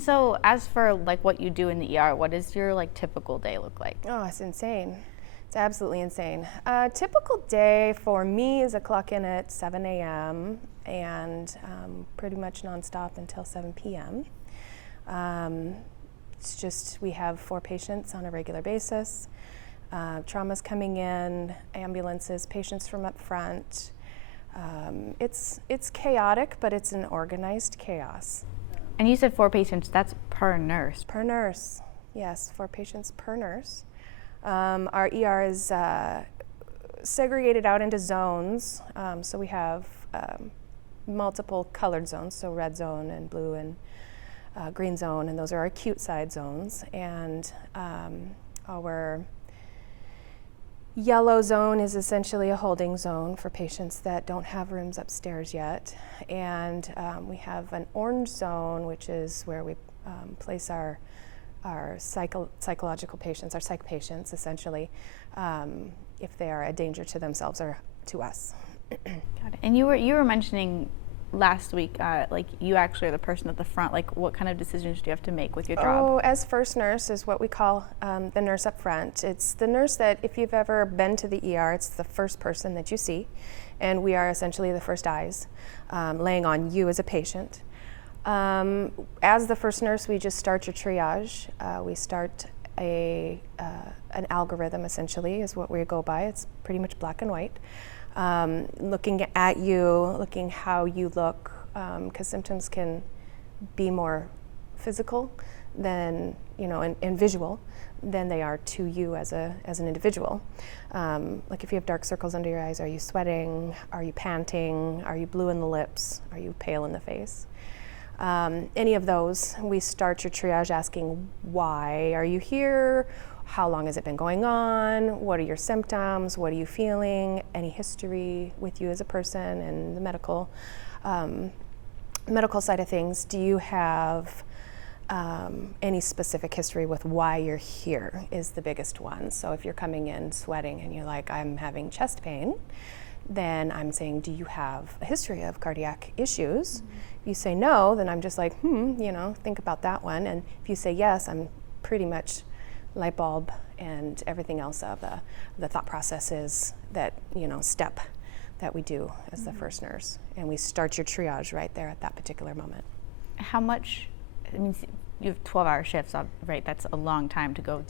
And so as for like what you do in the ER, what does your like typical day look like? Oh, it's insane. It's absolutely insane. A typical day for me is a clock in at 7 a.m. and pretty much nonstop until 7 p.m. It's just, we have 4 patients on a regular basis. Traumas coming in, ambulances, patients from up front. It's chaotic, but it's an organized chaos. And you said 4 patients, that's per nurse. Per nurse, yes, 4 patients per nurse. Our ER is segregated out into zones, so we have multiple colored zones, so red zone and blue and green zone, and those are our acute side zones. And our yellow zone is essentially a holding zone for patients that don't have rooms upstairs yet. And we have an orange zone, which is where we place our psychological patients, our psych patients, essentially, if they are a danger to themselves or to us. Got it. And you were mentioning last week, like you actually are the person at the front. Like, what kind of decisions do you have to make with your job? Oh, as first nurse is what we call the nurse up front. It's the nurse that, if you've ever been to the ER, it's the first person that you see, and we are essentially the first eyes laying on you as a patient. As the first nurse, we just start your triage. We start an algorithm, essentially, is what we go by. It's pretty much black and white. Looking at you, looking how you look, because symptoms can be more physical than, and visual than they are to you as an individual. Like if you have dark circles under your eyes, are you sweating? Are you panting? Are you blue in the lips? Are you pale in the face? Any of those, we start your triage asking, why are you here? How long has it been going on? What are your symptoms? What are you feeling? Any history with you as a person and the medical side of things? Do you have any specific history with why you're here is the biggest one. So if you're coming in sweating and you're like, I'm having chest pain, then I'm saying, do you have a history of cardiac issues? Mm-hmm. If you say no, then I'm just like, think about that one. And if you say yes, I'm pretty much light bulb and everything else of the thought processes that, step that we do as the first nurse. And we start your triage right there at that particular moment. How much, you have 12-hour shifts, right? That's a long time to go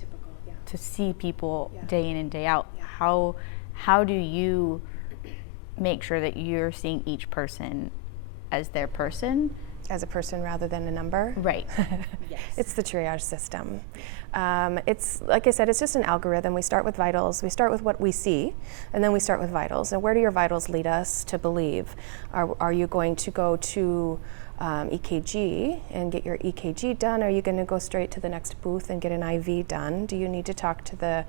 to see people day in and day out. Yeah. How do you make sure that you're seeing each person as their person? As a person rather than a number? Right. Yes. It's the triage system. It's, like I said, it's just an algorithm. We start with vitals. We start with what we see, and then we start with vitals. And where do your vitals lead us to believe? Are you going to go to EKG and get your EKG done? Are you going to go straight to the next booth and get an IV done? Do you need to talk to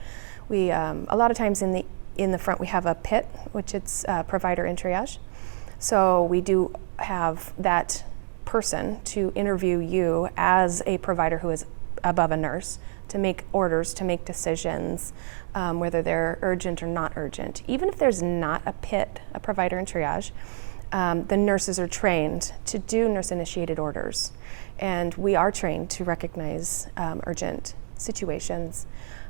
a lot of times in the front we have a PIT, which it's provider in triage. So we do have that person to interview you as a provider who is above a nurse, to make orders, to make decisions, whether they're urgent or not urgent. Even if there's not a PIT, a provider in triage, the nurses are trained to do nurse-initiated orders. And we are trained to recognize urgent situations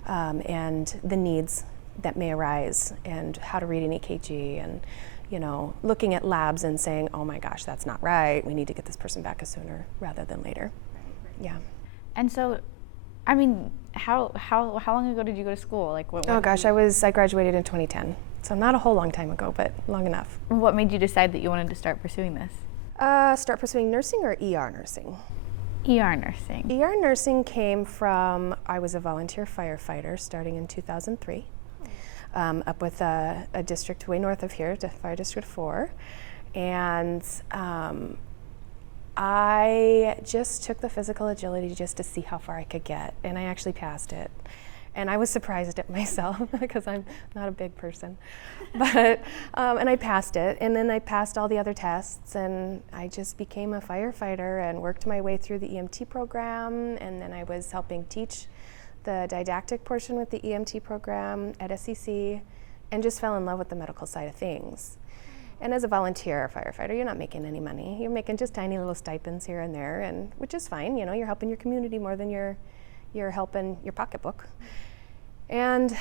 and the needs that may arise, and how to read an EKG, and looking at labs and saying, oh my gosh, that's not right. We need to get this person back sooner rather than later. Right. Yeah. And so, how long ago did you go to school? Like, what oh gosh, I graduated in 2010. So not a whole long time ago, but long enough. What made you decide that you wanted to start pursuing this? Start pursuing nursing or ER nursing? ER nursing. ER nursing came from, I was a volunteer firefighter starting in 2003. Up with a district way north of here, Fire District 4. And I just took the physical agility just to see how far I could get, and I actually passed it. And I was surprised at myself because I'm not a big person. But, and I passed it, and then I passed all the other tests, and I just became a firefighter and worked my way through the EMT program, and then I was helping teach the didactic portion with the EMT program at SEC, and just fell in love with the medical side of things. And as a volunteer firefighter, you're not making any money. You're making just tiny little stipends here and there, and which is fine. You know, you're helping your community more than you're helping your pocketbook. And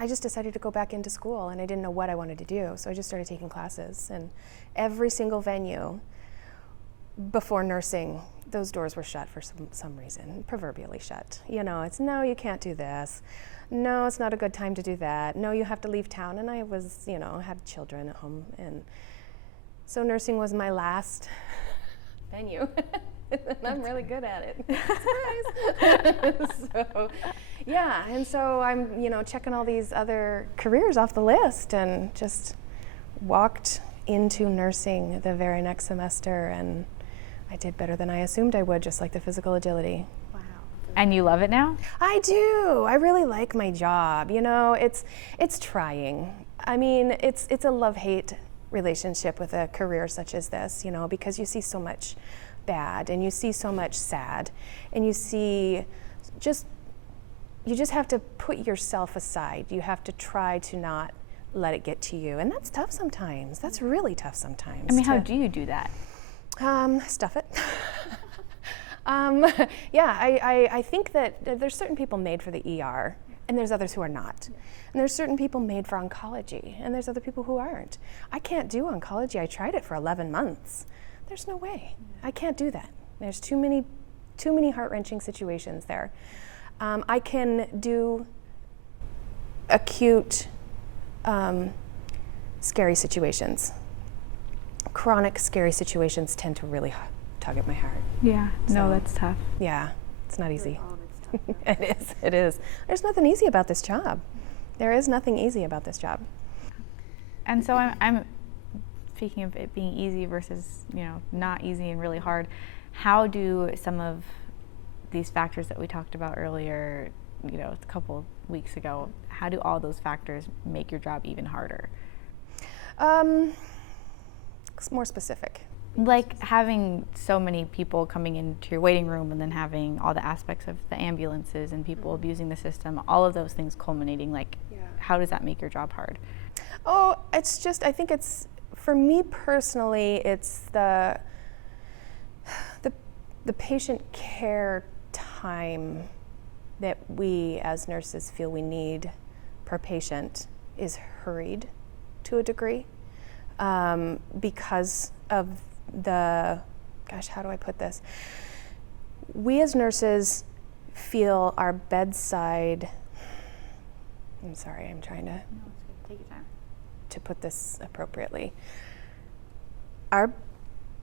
I just decided to go back into school, and I didn't know what I wanted to do, so I just started taking classes. And every single venue before nursing, those doors were shut for some reason, proverbially shut. You know, it's no, you can't do this. No, it's not a good time to do that. No, you have to leave town. And I was, you know, had children at home, and so nursing was my last venue. And I'm really good at it. Surprise! So, yeah, and so I'm, you know, checking all these other careers off the list, and just walked into nursing the very next semester, and I did better than I assumed I would, just like the physical agility. Wow. And you love it now? I do. I really like my job. You know, it's trying. I mean, it's a love-hate relationship with a career such as this, you know, because you see so much bad, and you see so much sad, and you just have to put yourself aside. You have to try to not let it get to you, and that's tough sometimes. That's really tough sometimes. I mean, how do you do that? Stuff it. Yeah, I think that there's certain people made for the ER, and there's others who are not. And there's certain people made for oncology, and there's other people who aren't. I can't do oncology. I tried it for 11 months. There's no way. I can't do that. There's too many heart-wrenching situations there. I can do acute, scary situations. Chronic, scary situations tend to really tug at my heart. Yeah, no, that's tough. Yeah, it's not easy. It is. There's nothing easy about this job. There is nothing easy about this job. And so I'm speaking of it being easy versus, you know, not easy and really hard, how do some of these factors that we talked about earlier, you know, a couple weeks ago, how do all those factors make your job even harder? More specific. Like having so many people coming into your waiting room, and then having all the aspects of the ambulances and people abusing the system, all of those things culminating, like, how does that make your job hard? Oh, it's just, I think it's, for me personally, it's the patient care time that we as nurses feel we need per patient is hurried to a degree, because of how do I put this? We as nurses feel our bedside, I'm sorry, I'm trying to Take your time. to put this appropriately.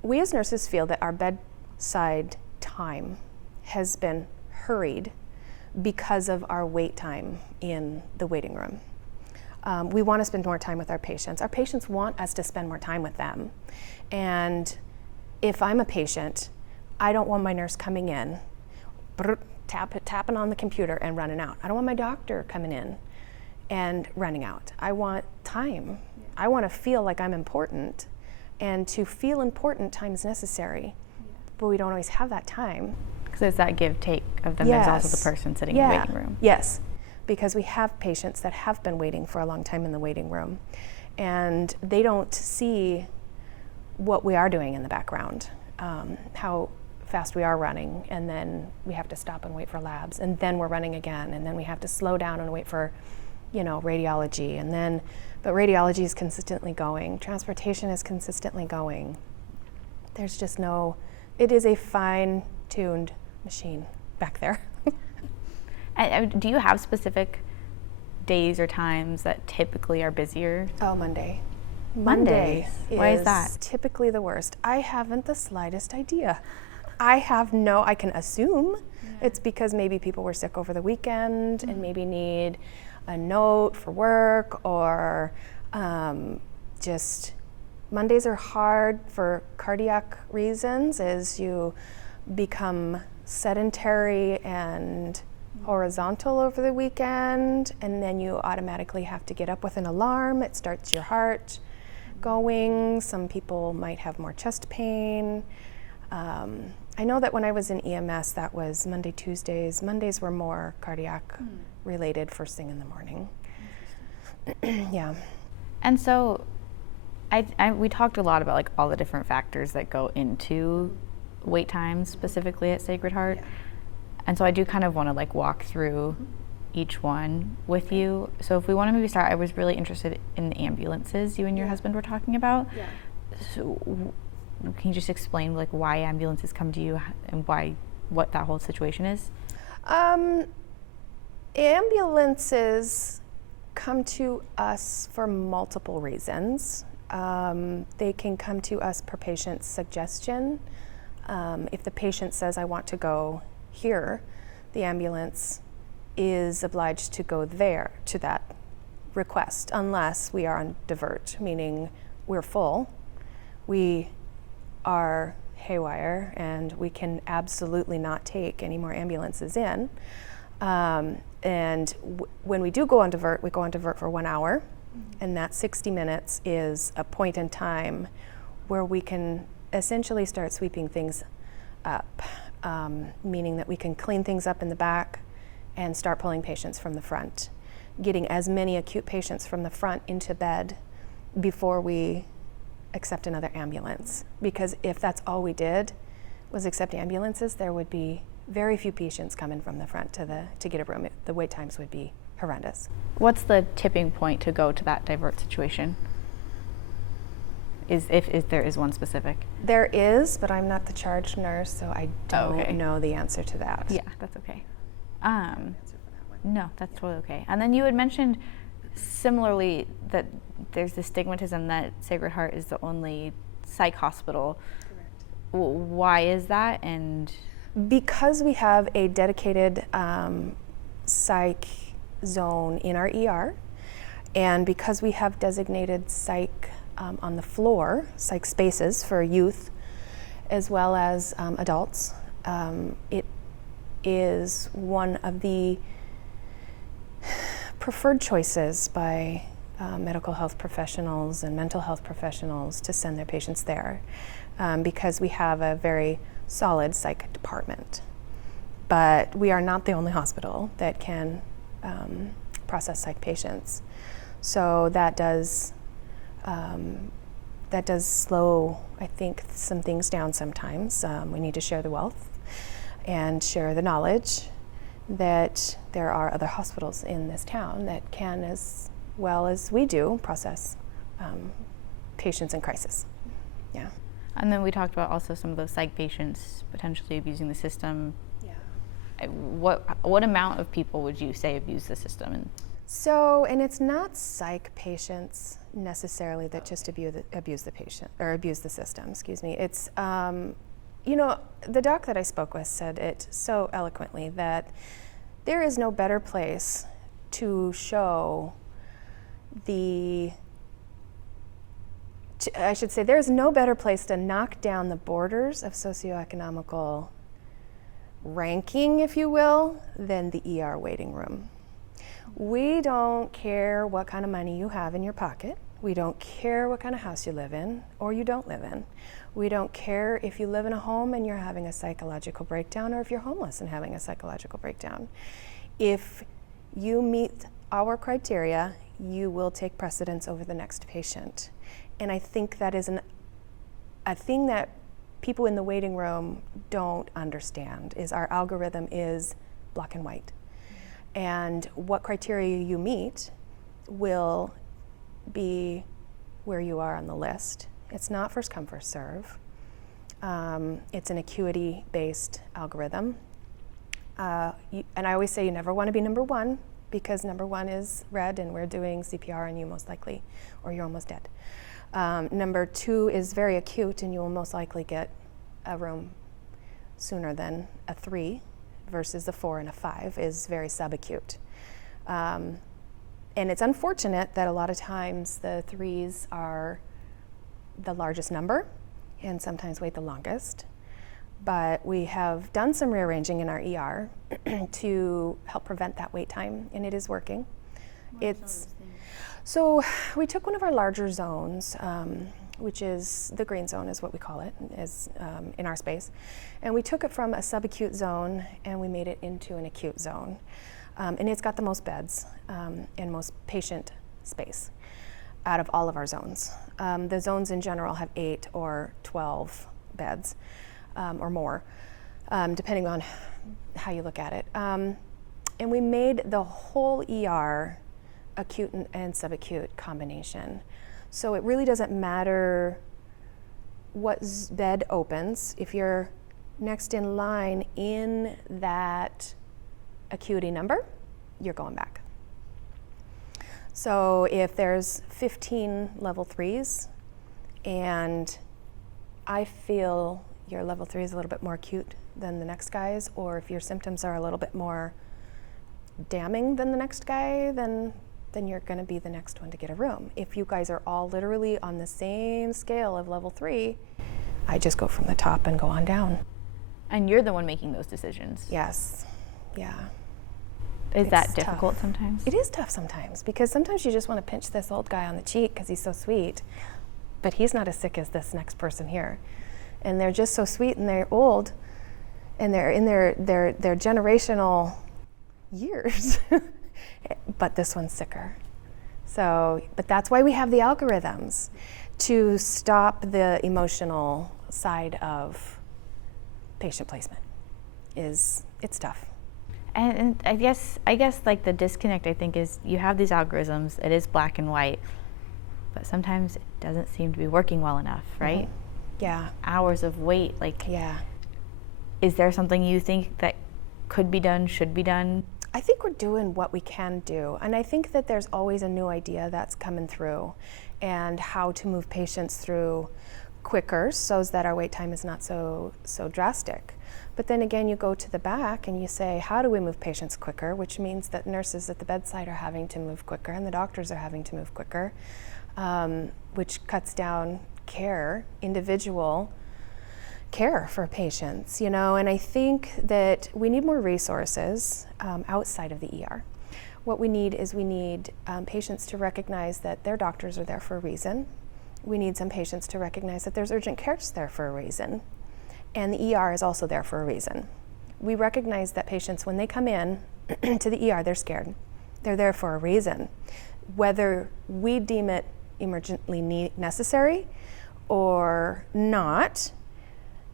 We as nurses feel that our bedside time has been hurried because of our wait time in the waiting room. We want to spend more time with our patients. Our patients want us to spend more time with them. And if I'm a patient, I don't want my nurse coming in, tapping on the computer and running out. I don't want my doctor coming in and running out. I want time. I want to feel like I'm important. And to feel important, time is necessary. But we don't always have that time. Because there's that give take of them. There's also the person sitting in the waiting room. Yes, because we have patients that have been waiting for a long time in the waiting room, and they don't see what we are doing in the background, how fast we are running, and then we have to stop and wait for labs, and then we're running again, and then we have to slow down and wait for, you know, radiology, and then, but radiology is consistently going, transportation is consistently going. There's just no, it is a fine-tuned machine back there. And do you have specific days or times that typically are busier? Oh, Monday. Mondays? Why is that? Typically the worst. I haven't the slightest idea. I can assume it's because maybe people were sick over the weekend and maybe need a note for work, or just Mondays are hard for cardiac reasons, as you become sedentary and horizontal over the weekend, and then you automatically have to get up with an alarm. It starts your heart going. Some people might have more chest pain. I know that when I was in EMS, that was Monday, Tuesdays. Mondays were more cardiac related first thing in the morning. Yeah. And so we talked a lot about like all the different factors that go into wait times specifically at Sacred Heart. Yeah. And so I do kind of want to like walk through each one with you. So if we want to maybe start, I was really interested in the ambulances you and your husband were talking about. Yeah. So can you just explain like why ambulances come to you and what that whole situation is? Ambulances come to us for multiple reasons. They can come to us per patient's suggestion. If the patient says, I want to go here, the ambulance is obliged to go there to that request, unless we are on divert, meaning we're full, we are haywire, and we can absolutely not take any more ambulances in. When we do go on divert, we go on divert for 1 hour, and that 60 minutes is a point in time where we can essentially start sweeping things up, meaning that we can clean things up in the back and start pulling patients from the front, getting as many acute patients from the front into bed before we accept another ambulance. Because if that's all we did was accept ambulances, there would be very few patients coming from the front to get a room. The wait times would be horrendous. What's the tipping point to go to that divert situation? If there is one specific? There is, but I'm not the charge nurse, so I don't know the answer to that. Yeah, that's okay. No, that's totally okay. And then you had mentioned similarly that there's this stigmatism that Sacred Heart is the only psych hospital. Correct. Why is that? And because we have a dedicated psych zone in our ER, and because we have designated psych on the floor, psych spaces for youth as well as adults, it is one of the preferred choices by medical health professionals and mental health professionals to send their patients there, because we have a very solid psych department. But we are not the only hospital that can process psych patients. So that does slow, I think, some things down sometimes. We need to share the wealth and share the knowledge that there are other hospitals in this town that can, as well as we do, process patients in crisis. Yeah. And then we talked about also some of those psych patients potentially abusing the system. Yeah. What amount of people would you say abuse the system? So, and it's not psych patients necessarily that just abuse the patient or abuse the system. Excuse me. It's the doc that I spoke with said it so eloquently that there is no better place to show there's no better place to knock down the borders of socioeconomical ranking, if you will, than the ER waiting room. We don't care what kind of money you have in your pocket. We don't care what kind of house you live in or you don't live in. We don't care if you live in a home and you're having a psychological breakdown or if you're homeless and having a psychological breakdown. If you meet our criteria, you will take precedence over the next patient. And I think that is a thing that people in the waiting room don't understand, is our algorithm is black and white. And what criteria you meet will be where you are on the list. It's not first come, first serve. It's an acuity-based algorithm. And I always say you never want to be number one, because number one is red and we're doing CPR on you most likely, or you're almost dead. Number two is very acute and you will most likely get a room sooner than a 3 versus a 4 and a 5 is very subacute. And it's unfortunate that a lot of times the 3s are the largest number and sometimes wait the longest. But we have done some rearranging in our ER to help prevent that wait time, and it is working. So we took one of our larger zones, which is the green zone is what we call it, is in our space. And we took it from a subacute zone and we made it into an acute zone. And it's got the most beds and most patient space. out of all of our zones. The zones in general have 8 or 12 beds or more, depending on how you look at it. And we made the whole ER acute and subacute combination. So it really doesn't matter what bed opens. If you're next in line in that acuity number, you're going back. So if there's 15 level 3s and I feel your level 3 is a little bit more acute than the next guy's, or if your symptoms are a little bit more damning than the next guy, then you're going to be the next one to get a room. If you guys are all literally on the same scale of level 3, I just go from the top and go on down. And you're the one making those decisions. Yes. Yeah. Is that difficult sometimes? It is tough sometimes, because sometimes you just want to pinch this old guy on the cheek because he's so sweet, but he's not as sick as this next person here. And they're just so sweet, and they're old, and they're in their generational years. But this one's sicker. So, but that's why we have the algorithms, to stop the emotional side of patient placement. It's tough. And I guess like the disconnect, I think, is you have these algorithms, it is black and white, but sometimes it doesn't seem to be working well enough, right? Mm-hmm. Yeah. Hours of wait, like, yeah. Is there something you think that could be done, should be done? I think we're doing what we can do, and I think that there's always a new idea that's coming through, and how to move patients through quicker so that our wait time is not so drastic. But then again, you go to the back and you say, how do we move patients quicker? Which means that nurses at the bedside are having to move quicker, and the doctors are having to move quicker, which cuts down individual care for patients, you know. And I think that we need more resources outside of the ER. What we need is patients to recognize that their doctors are there for a reason. We need some patients to recognize that there's urgent care there for a reason. And the ER is also there for a reason. We recognize that patients, when they come in to the ER, they're scared. They're there for a reason. Whether we deem it emergently necessary or not,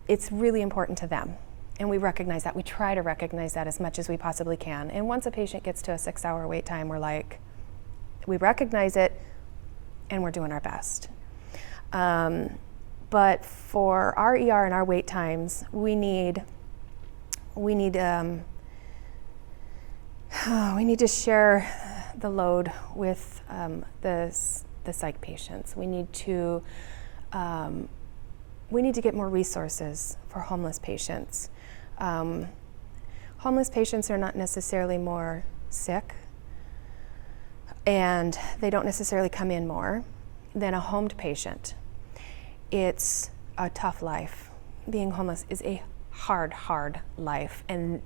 it's really important to them. And we recognize that. We try to recognize that as much as we possibly can. And once a patient gets to a 6-hour wait time, we recognize it and we're doing our best. But for our ER and our wait times, we need to share the load with the psych patients. We need to get more resources for homeless patients. Homeless patients are not necessarily more sick, and they don't necessarily come in more than a homed patient. It's a tough life. Being homeless is a hard life, and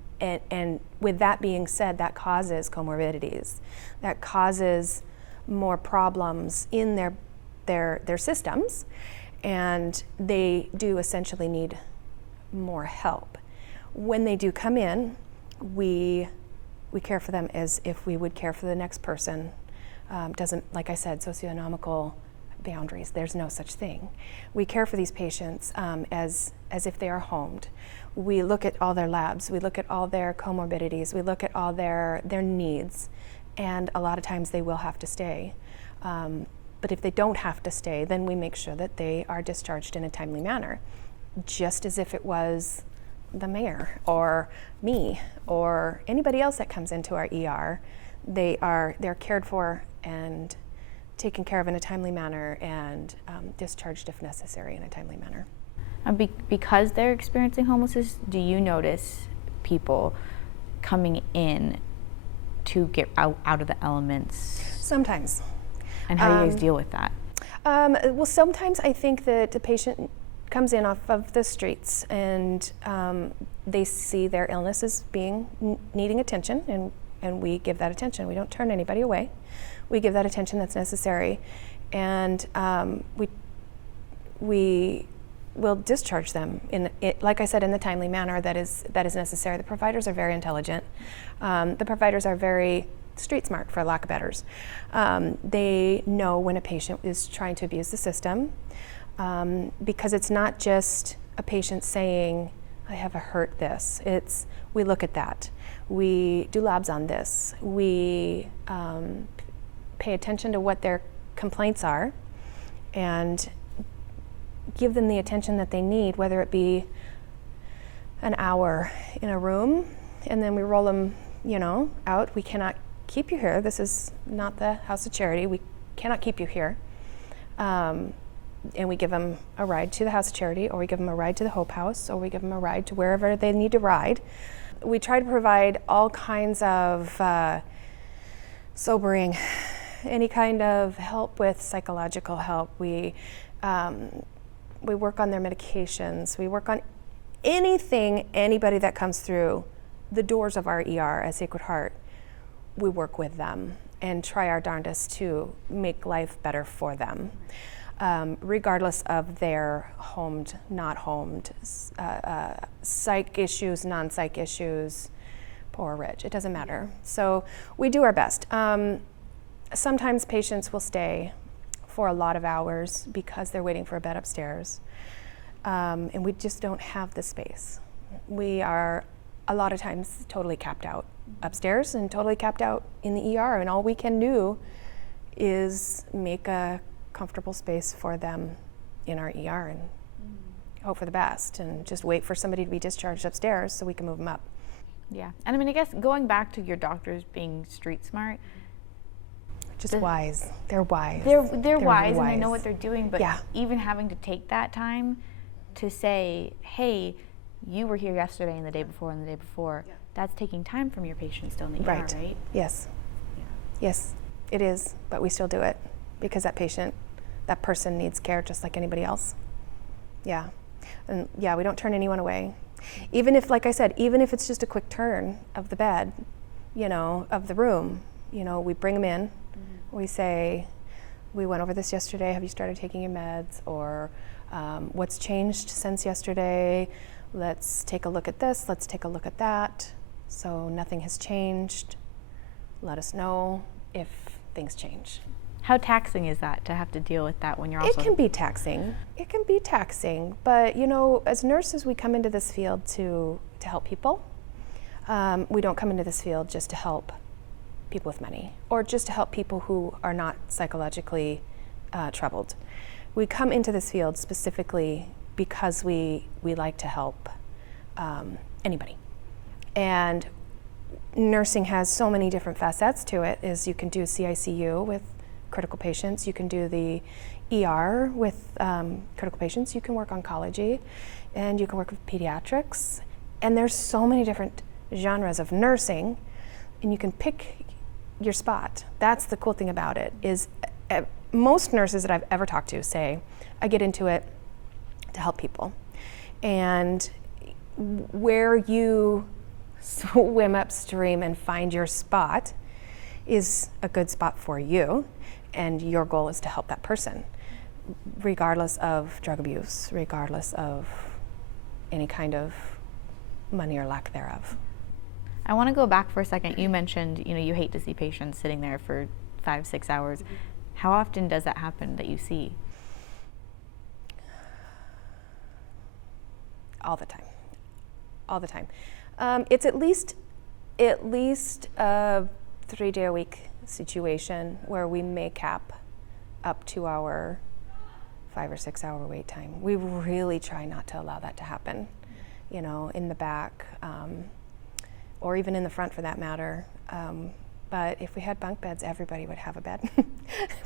with that being said, that causes comorbidities, that causes more problems in their systems, and they do essentially need more help. When they do come in, we care for them as if we would care for the next person. Doesn't, like I said, socioeconomical boundaries, there's no such thing. We care for these patients as if they are homed. We look at all their labs, we look at all their comorbidities, we look at all their needs, and a lot of times they will have to stay. But if they don't have to stay, then we make sure that they are discharged in a timely manner, just as if it was the mayor or me or anybody else that comes into our ER. They're cared for and taken care of in a timely manner, and discharged if necessary in a timely manner. Because they're experiencing homelessness, do you notice people coming in to get out of the elements? Sometimes. And how do you guys deal with that? Well, sometimes I think that the patient comes in off of the streets, and they see their illness as needing attention, and we give that attention. We don't turn anybody away. We give that attention that's necessary, and we will discharge them like I said, in the timely manner that is necessary. The providers are very intelligent. The providers are very street smart, for lack of betters. They know when a patient is trying to abuse the system, because it's not just a patient saying, I have a hurt this. It's, we look at that. We do labs on this. We pay attention to what their complaints are and give them the attention that they need, whether it be an hour in a room, and then we roll them, out. We cannot keep you here. This is not the House of Charity. We cannot keep you here. And we give them a ride to the House of Charity, or we give them a ride to the Hope House, or we give them a ride to wherever they need to ride. We try to provide all kinds of sobering, any kind of help with psychological help. We work on their medications. We work on anybody that comes through the doors of our ER at Sacred Heart. We work with them and try our darndest to make life better for them, regardless of their homed, not homed, psych issues, non-psych issues, poor or rich, it doesn't matter. So we do our best. Sometimes patients will stay for a lot of hours because they're waiting for a bed upstairs, and we just don't have the space. We are a lot of times totally capped out upstairs and totally capped out in the ER, and all we can do is make a comfortable space for them in our ER and hope for the best, and just wait for somebody to be discharged upstairs so we can move them up. Yeah, and I mean, I guess going back to your doctors being street smart, just wise. They're wise. They're wise, and they know what they're doing, but yeah. Even having to take that time to say, hey, you were here yesterday and the day before and the day before, that's taking time from your patient still in the ER, right? Yes. Yeah. Yes, it is, but we still do it because that person needs care just like anybody else. Yeah. And yeah, we don't turn anyone away. Even if, like I said, even if it's just a quick turn of the bed, of the room, we bring them in. Mm-hmm. We say, we went over this yesterday. Have you started taking your meds? Or what's changed since yesterday? Let's take a look at this. Let's take a look at that. So nothing has changed. Let us know if things change. How taxing is that to have to deal with that when you're also... It can be taxing. It can be taxing. But, as nurses, we come into this field to help people. We don't come into this field just to help people with money or just to help people who are not psychologically troubled. We come into this field specifically because we like to help anybody. And nursing has so many different facets to it. Is you can do CICU with critical patients, you can do the ER with critical patients, you can work oncology, and you can work with pediatrics. And there's so many different genres of nursing, and you can pick your spot. That's the cool thing about it, is most nurses that I've ever talked to say, I get into it to help people. And where you swim upstream and find your spot is a good spot for you, and your goal is to help that person, regardless of drug abuse, regardless of any kind of money or lack thereof. I want to go back for a second. You mentioned, you hate to see patients sitting there for 5-6 hours. Mm-hmm. How often does that happen that you see? All the time. All the time. It's at least a 3-day-a-week situation where we may cap up to our 5 or 6 hour wait time. We really try not to allow that to happen, in the back, or even in the front for that matter. But if we had bunk beds, everybody would have a bed,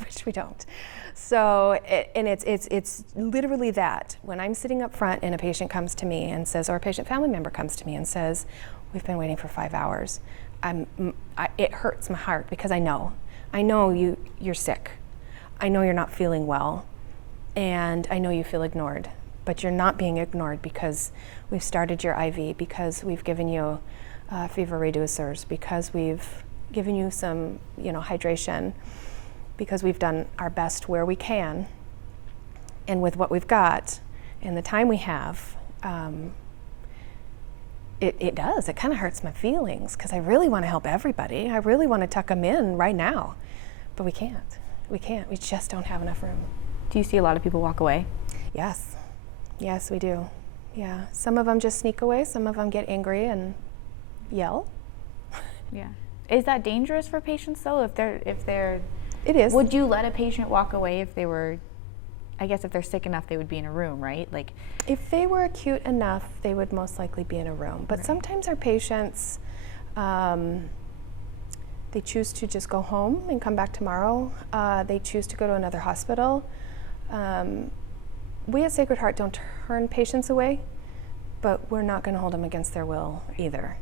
which we don't. So, it's literally that. When I'm sitting up front and a patient comes to me and says, or a patient family member comes to me and says, we've been waiting for 5 hours, it hurts my heart because I know you're sick. I know you're not feeling well, and I know you feel ignored, but you're not being ignored because we've started your IV, because we've given you fever reducers, because we've given you some, hydration, because we've done our best where we can, and with what we've got and the time we have, It does. It kind of hurts my feelings because I really want to help everybody. I really want to tuck them in right now, but we can't. We can't. We just don't have enough room. Do you see a lot of people walk away? Yes. Yes, we do. Yeah. Some of them just sneak away. Some of them get angry and yell. Yeah. Is that dangerous for patients though? If they're It is. Would you let a patient walk away if they were, I guess if they're sick enough they would be in a room, right? Like if they were acute enough, they would most likely be in a room. But sometimes our patients, they choose to just go home and come back tomorrow. They choose to go to another hospital. We at Sacred Heart don't turn patients away, but we're not going to hold them against their will either.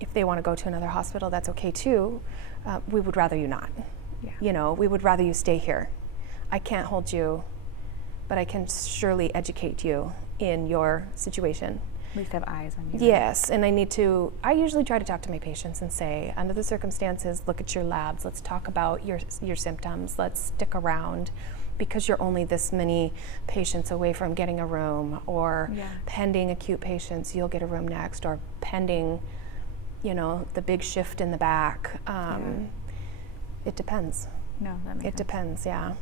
If they want to go to another hospital, that's okay too. We would rather you not. Yeah. You know, we would rather you stay here. I can't hold you, but I can surely educate you in your situation. At least have eyes on you. Yes, and I usually try to talk to my patients and say, under the circumstances, look at your labs, let's talk about your symptoms, let's stick around because you're only this many patients away from getting a room, or pending acute patients, you'll get a room next, or pending, the big shift in the back. It depends. No, that makes sense. It depends, yeah.